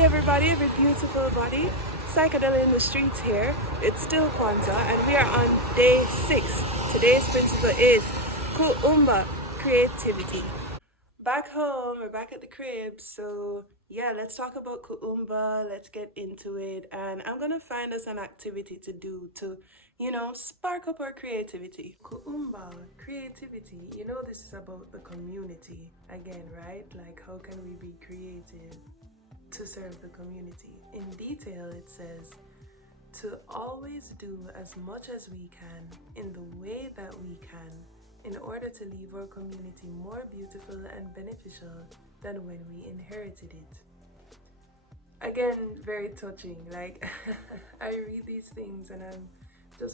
everybody, every beautiful body. Psyka Dela in the streets here. It's still Kwanzaa and we are on day 6. Today's principle is Kuumba, creativity. Back home, we're back at the crib, so yeah, let's talk about Kuumba, let's get into it, and I'm gonna find us an activity to do to, spark up our creativity. Kuumba, creativity, this is about the community again, right? Like, how can we be creative to serve the community? In detail, it says to always do as much as we can in the way that we can in order to leave our community more beautiful and beneficial than when we inherited it. Again, very touching. Like, I read these things and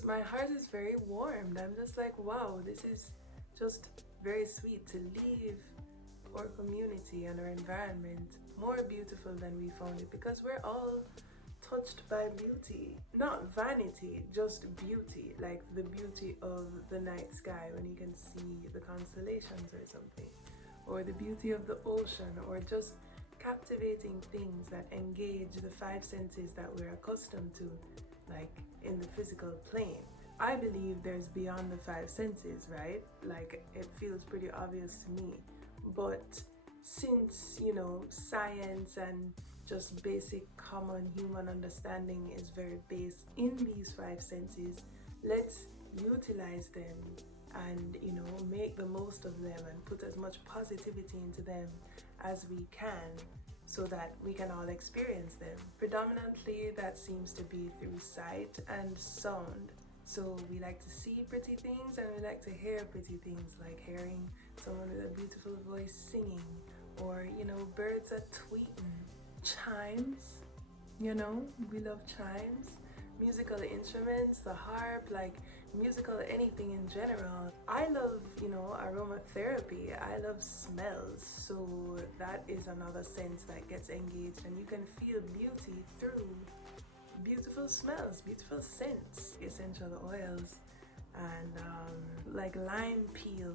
my heart is very warmed. I'm just like, wow, this is just very sweet to leave our community and our environment more beautiful than we found it, because we're all touched by beauty, not vanity, just beauty, like the beauty of the night sky when you can see the constellations or something, or the beauty of the ocean, or just captivating things that engage the five senses that we're accustomed to, like in the physical plane. I believe there's beyond the five senses, right? Like, it feels pretty obvious to me, but since science and just basic common human understanding is very based in these five senses, let's utilize them and make the most of them and put as much positivity into them as we can so that we can all experience them. Predominantly that seems to be through sight and sound. So we like to see pretty things and we like to hear pretty things, like hearing someone with a beautiful voice singing, or birds are tweeting. Chimes, we love chimes. Musical instruments, the harp, like musical anything in general. I love, aromatherapy. I love smells, so that is another sense that gets engaged, and you can feel beauty through beautiful smells, beautiful scents, essential oils, and like lime peel,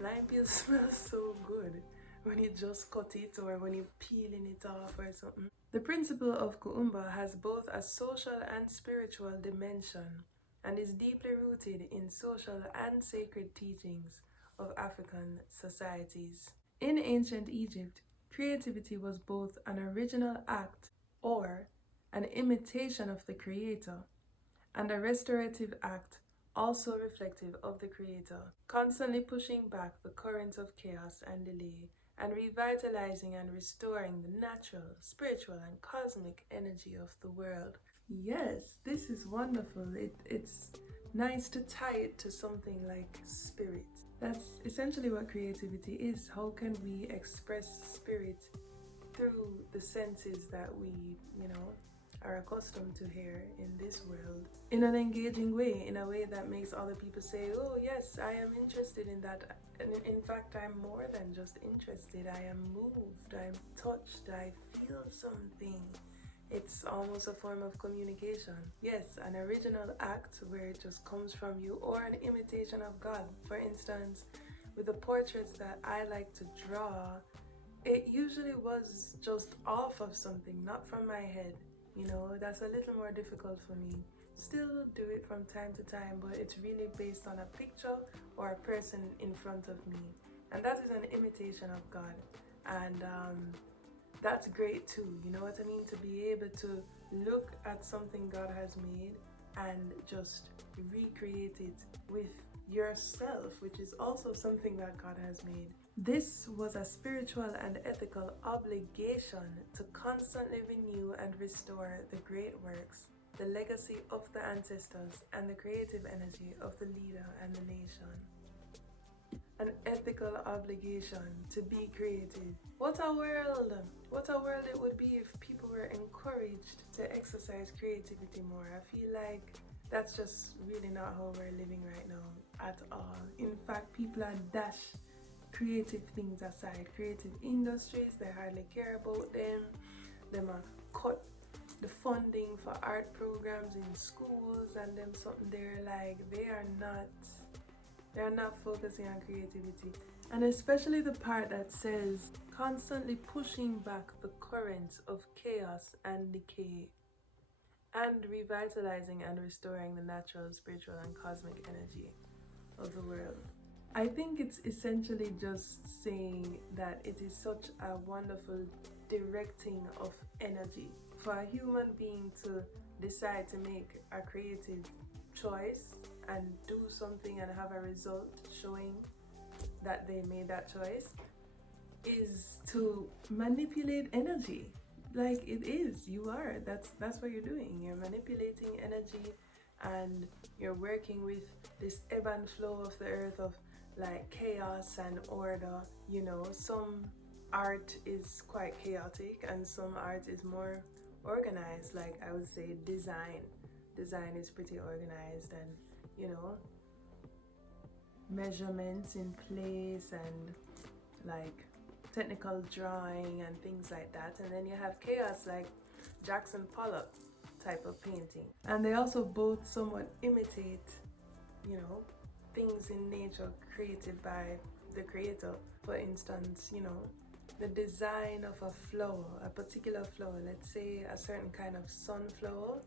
lime peel smells so good when you just cut it or when you're peeling it off or something. The principle of Kuumba has both a social and spiritual dimension and is deeply rooted in social and sacred teachings of African societies. In ancient Egypt, creativity was both an original act, or an imitation of the creator, and a restorative act, also reflective of the creator, constantly pushing back the currents of chaos and delay, and revitalizing and restoring the natural, spiritual, and cosmic energy of the world. Yes, this is wonderful. It's nice to tie it to something like spirit. That's essentially what creativity is. How can we express spirit through the senses that we, are accustomed to here in this world, in an engaging way, in a way that makes other people say, oh yes, I am interested in that. And in fact, I'm more than just interested. I am moved, I'm touched, I feel something. It's almost a form of communication. Yes, an original act where it just comes from you, or an imitation of God. For instance, with the portraits that I like to draw, it usually was just off of something, not from my head. That's a little more difficult for me. Still do it from time to time, but it's really based on a picture or a person in front of me. And that is an imitation of God. And that's great too, you know what I mean? To be able to look at something God has made and just recreate it with yourself, which is also something that God has made. This was a spiritual and ethical obligation to constantly renew and restore the great works, the legacy of the ancestors, and the creative energy of the leader and the nation. An ethical obligation to be creative. What a world! What a world it would be if people were encouraged to exercise creativity more. I feel like that's just really not how we're living right now at all. In fact, people are dash creative things aside. Creative industries, they hardly care about them. Them are cut the funding for art programs in schools, and them something they're like, they're not focusing on creativity. And especially the part that says, constantly pushing back the currents of chaos and decay, and revitalizing and restoring the natural, spiritual, and cosmic energy of the world. I think it's essentially just saying that it is such a wonderful directing of energy for a human being to decide to make a creative choice and do something and have a result showing that they made that choice, is to manipulate energy. Like it is, you are. That's what you're doing. You're manipulating energy, and you're working with this ebb and flow of the earth of like chaos and order. You know, some art is quite chaotic and some art is more organized. Like I would say design is pretty organized, and you know, measurements in place and like technical drawing and things like that. And then you have chaos like Jackson Pollock type of painting. And they also both somewhat imitate, you know, things in nature created by the creator. For instance, you know, the design of a flower, a particular flower, let's say a certain kind of sunflower,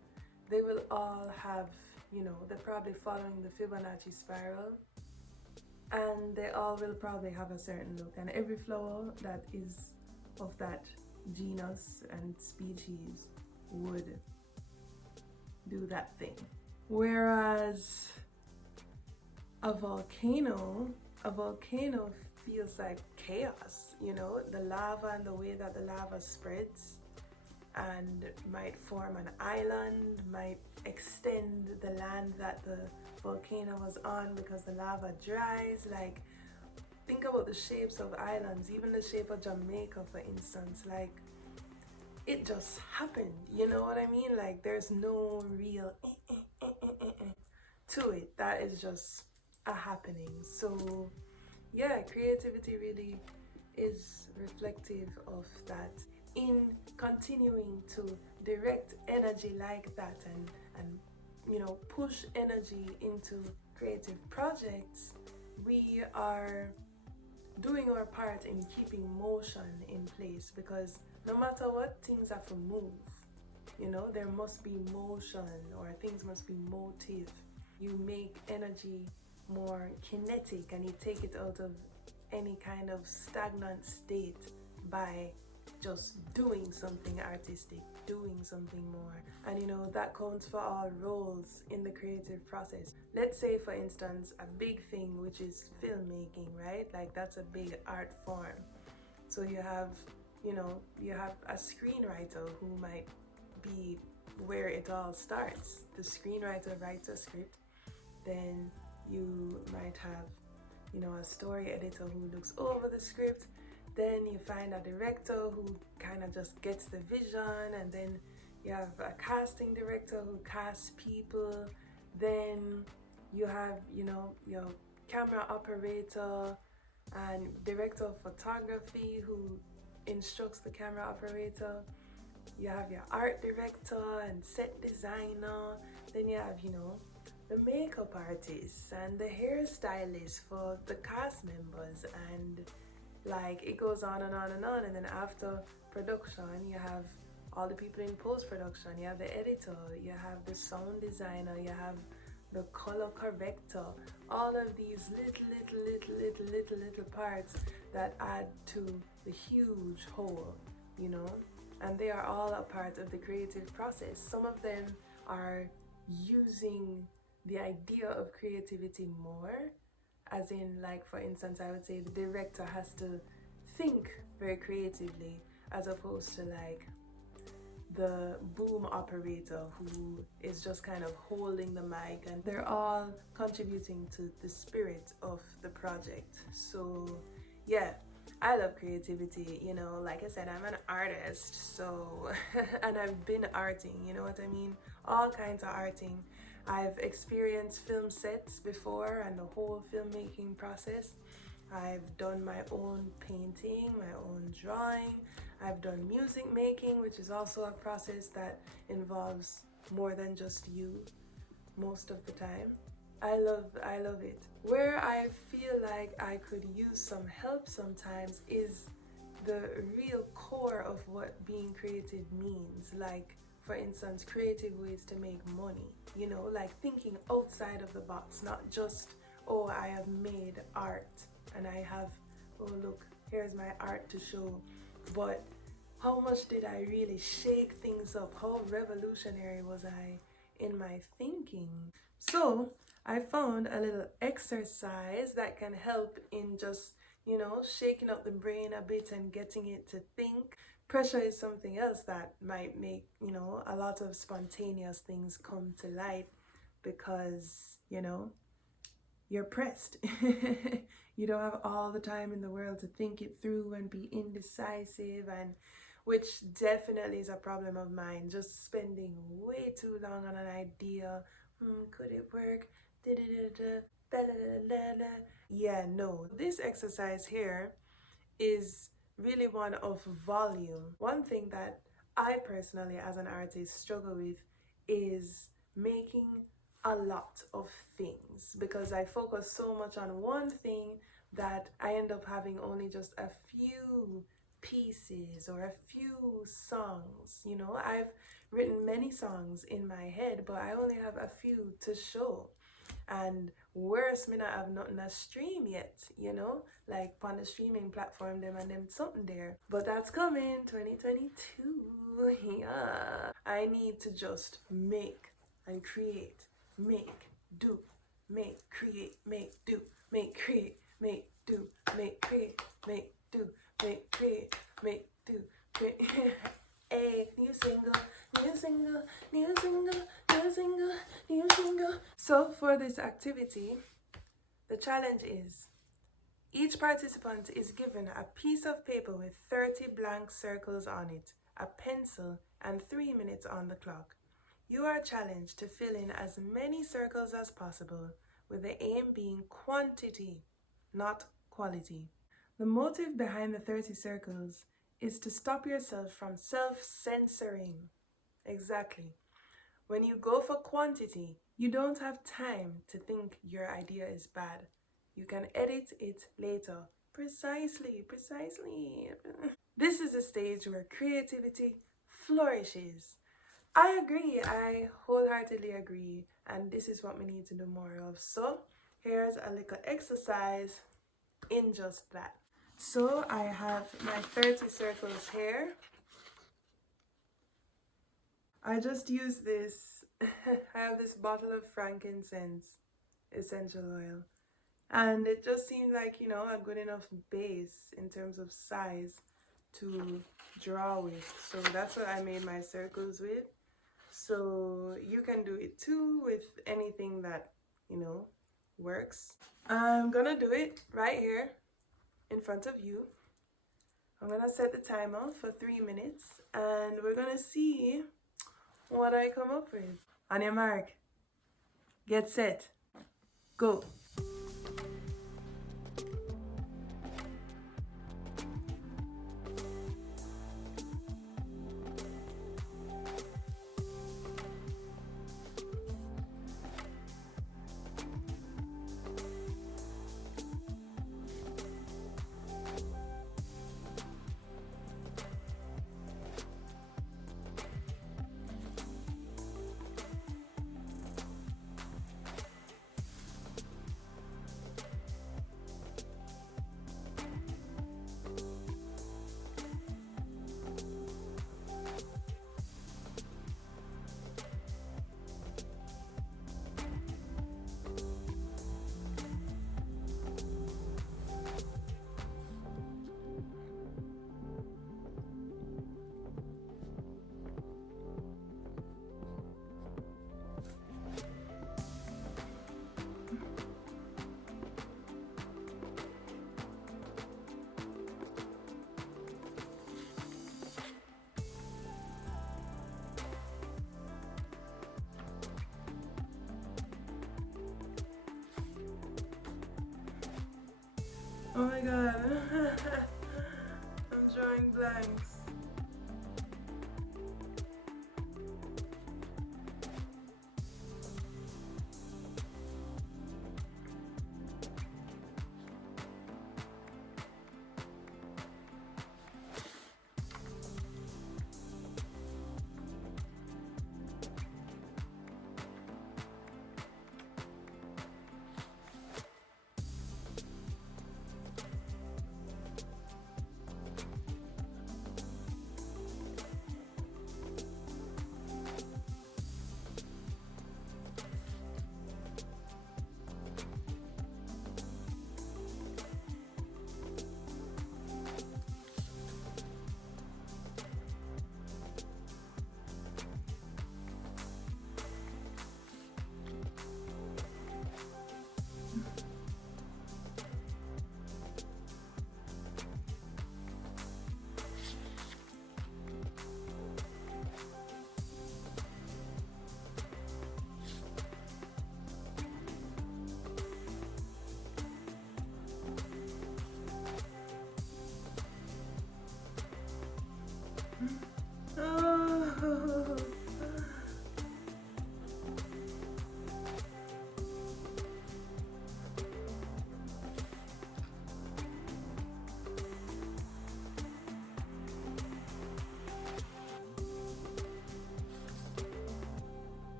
they will all have, you know, they're probably following the Fibonacci spiral, and they all will probably have a certain look, and every flower that is of that genus and species would do that thing. Whereas a volcano feels like chaos, you know, the lava and the way that the lava spreads and might form an island, might extend the land that the volcano was on because the lava dries. Like, think about the shapes of islands, even the shape of Jamaica, for instance. Like, it just happened, you know what I mean? Like, there's no real to it. That is just a happening. So yeah, creativity really is reflective of that. In continuing to direct energy like that and you know, push energy into creative projects, we are doing our part in keeping motion in place, because no matter what, things have to move. You know, there must be motion, or things must be motive. You make energy more kinetic and you take it out of any kind of stagnant state by just doing something artistic, doing something more. And you know, that counts for all roles in the creative process. Let's say, for instance, a big thing, which is filmmaking, right? Like, that's a big art form. So you have, you know, you have a screenwriter who might be where it all starts. The screenwriter writes a script, then you might have, you know, a story editor who looks over the script. Then you find a director who kind of just gets the vision, and then you have a casting director who casts people. Then you have, you know, your camera operator and director of photography who instructs the camera operator. You have your art director and set designer. Then you have, you know, the makeup artists and the hairstylist for the cast members, and like, it goes on and on and on. And then after production, you have all the people in post-production, you have the editor, you have the sound designer, you have the color corrector, all of these little parts that add to the huge whole, you know, and they are all a part of the creative process. Some of them are using the idea of creativity more, as in, like, for instance, I would say the director has to think very creatively, as opposed to like the boom operator who is just kind of holding the mic, and they're all contributing to the spirit of the project. So yeah, I love creativity, you know, like I said, I'm an artist, so and I've been arting, you know what I mean? All kinds of arting. I've experienced film sets before and the whole filmmaking process. I've done my own painting, my own drawing. I've done music making, which is also a process that involves more than just you most of the time. I love it. Where I feel like I could use some help sometimes is the real core of what being creative means. Like, for instance, creative ways to make money, you know, like thinking outside of the box, not just, oh, I have made art and I have, oh, look, here's my art to show, but how much did I really shake things up? How revolutionary was I in my thinking? So I found a little exercise that can help in just, you know, shaking up the brain a bit and getting it to think. Pressure is something else that might make, you know, a lot of spontaneous things come to light because, you know, you're pressed. You don't have all the time in the world to think it through and be indecisive, and which definitely is a problem of mine. Just spending way too long on an idea. Could it work? Yeah, no. This exercise here is really one of volume. One thing that I personally, as an artist, struggle with is making a lot of things because I focus so much on one thing that I end up having only just a few pieces or a few songs. You know, I've written many songs in my head, but I only have a few to show. And worse, me not have nothing to stream yet, you know, like on the streaming platform, them and them something there. But that's coming, 2022. Yeah, I need to just make and create, make, do, make, create, make, do, make, create, make, do, make, create, make, do, make, create, make, do, create. A new single, new single, new single, new single, new single. So for this activity, the challenge is each participant is given a piece of paper with 30 blank circles on it, a pencil, and 3 minutes on the clock. You are challenged to fill in as many circles as possible, with the aim being quantity, not quality. The motive behind the 30 circles is to stop yourself from self-censoring. Exactly. When you go for quantity, you don't have time to think your idea is bad. You can edit it later. Precisely, precisely. This is a stage where creativity flourishes. I agree, I wholeheartedly agree, and this is what we need to do more of. So, here's a little exercise in just that. So I have my 30 circles here. I just use this, I have this bottle of frankincense essential oil. And it just seemed like, you know, a good enough base in terms of size to draw with. So that's what I made my circles with. So you can do it too with anything that, you know, works. I'm gonna do it right here in front of you. I'm gonna set the timer for 3 minutes and we're gonna see what I come up with. On your mark, get set, go. Oh my god, I'm drawing blanks. Oh.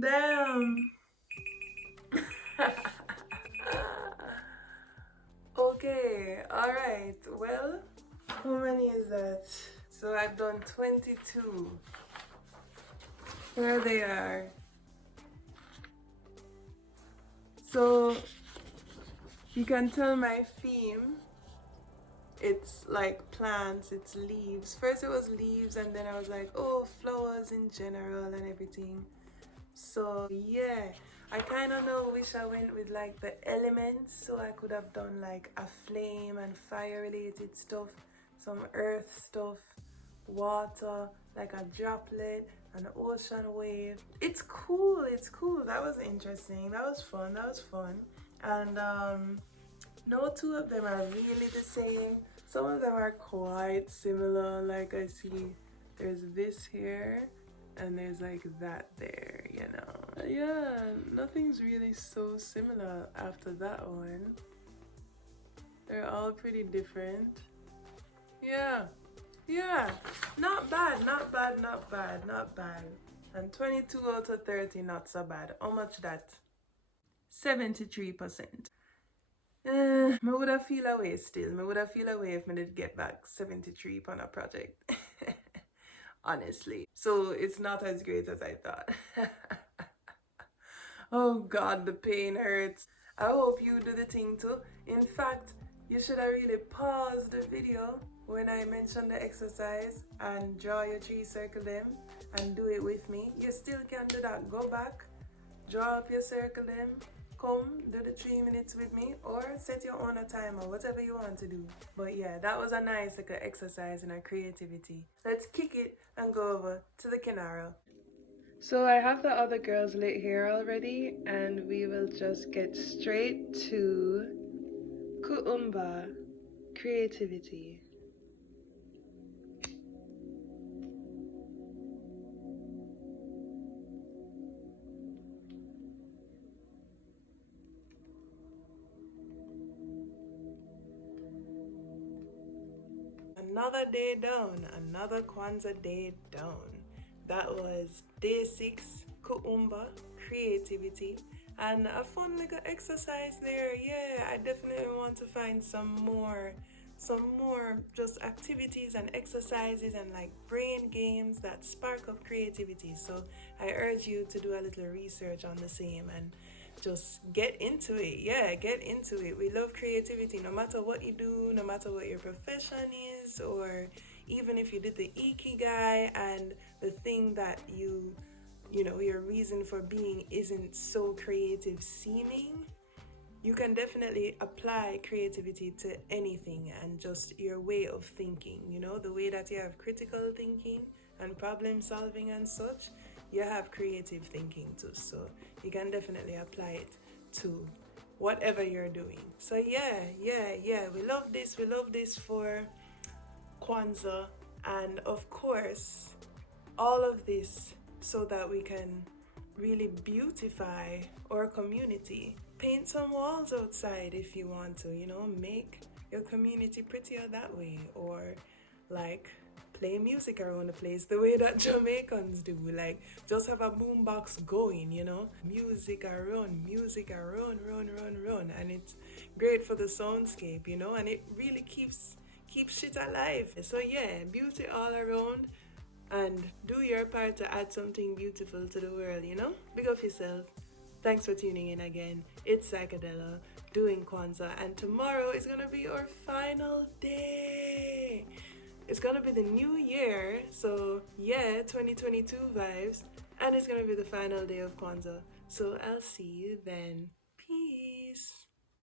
Damn. Okay, alright. Well, how many is that? So I've done 22. Here they are. So you can tell my theme. It's like plants, it's leaves. First it was leaves, and then I was like, oh, flowers in general and everything. So yeah, I kind of know which I went with, like the elements. So I could have done like a flame and fire related stuff, some earth stuff, water, like a droplet, an ocean wave. It's cool, it's cool. That was interesting. That was fun. That was fun. And no two of them are really the same. Some of them are quite similar. Like I see there's this here and there's like that there, you know. Yeah, nothing's really so similar after that one. They're all pretty different. Yeah, yeah, not bad, not bad, not bad, not bad. And 22 out of 30, not so bad. How much that? 73%. Me would have feel away still. Me would have feel away if me did get back 73 on a project. Honestly. So it's not as great as I thought. Oh God, the pain hurts. I hope you do the thing too. In fact, you should have really paused the video when I mentioned the exercise and draw your 3 circle them and do it with me. You still can do that. Go back, draw up your circle them, come do the 3 minutes with me, or set your own a timer, whatever you want to do. But yeah, that was a nice like a exercise in our creativity. Let's kick it and go over to the Kinara. So I have the other girls lit here already, and we will just get straight to Kuumba, creativity. Another day down, another Kwanzaa day down. That was day 6, Kuumba, creativity, and a fun little exercise there. Yeah, I definitely want to find some more just activities and exercises and like brain games that spark up creativity. So I urge you to do a little research on the same and just get into it. Yeah, get into it. We love creativity no matter what you do, no matter what your profession is, or even if you did the ikigai and the thing that you know, your reason for being isn't so creative seeming, you can definitely apply creativity to anything and just your way of thinking, you know, the way that you have critical thinking and problem solving and such, you have creative thinking too. So you can definitely apply it to whatever you're doing. So yeah, we love this. We love this for Kwanzaa, and of course, all of this so that we can really beautify our community. Paint some walls outside if you want to, you know, make your community prettier that way, or like play music around the place the way that Jamaicans do. Like just have a boombox going, you know, music around, run, and it's great for the soundscape, you know, and it really keeps shit alive. So yeah, beauty all around, and do your part to add something beautiful to the world, you know? Big up yourself. Thanks for tuning in again. It's Psyka Dela doing Kwanzaa, and tomorrow is gonna be our final day. It's gonna be the new year, so yeah, 2022 vibes, and it's gonna be the final day of Kwanzaa. So I'll see you then.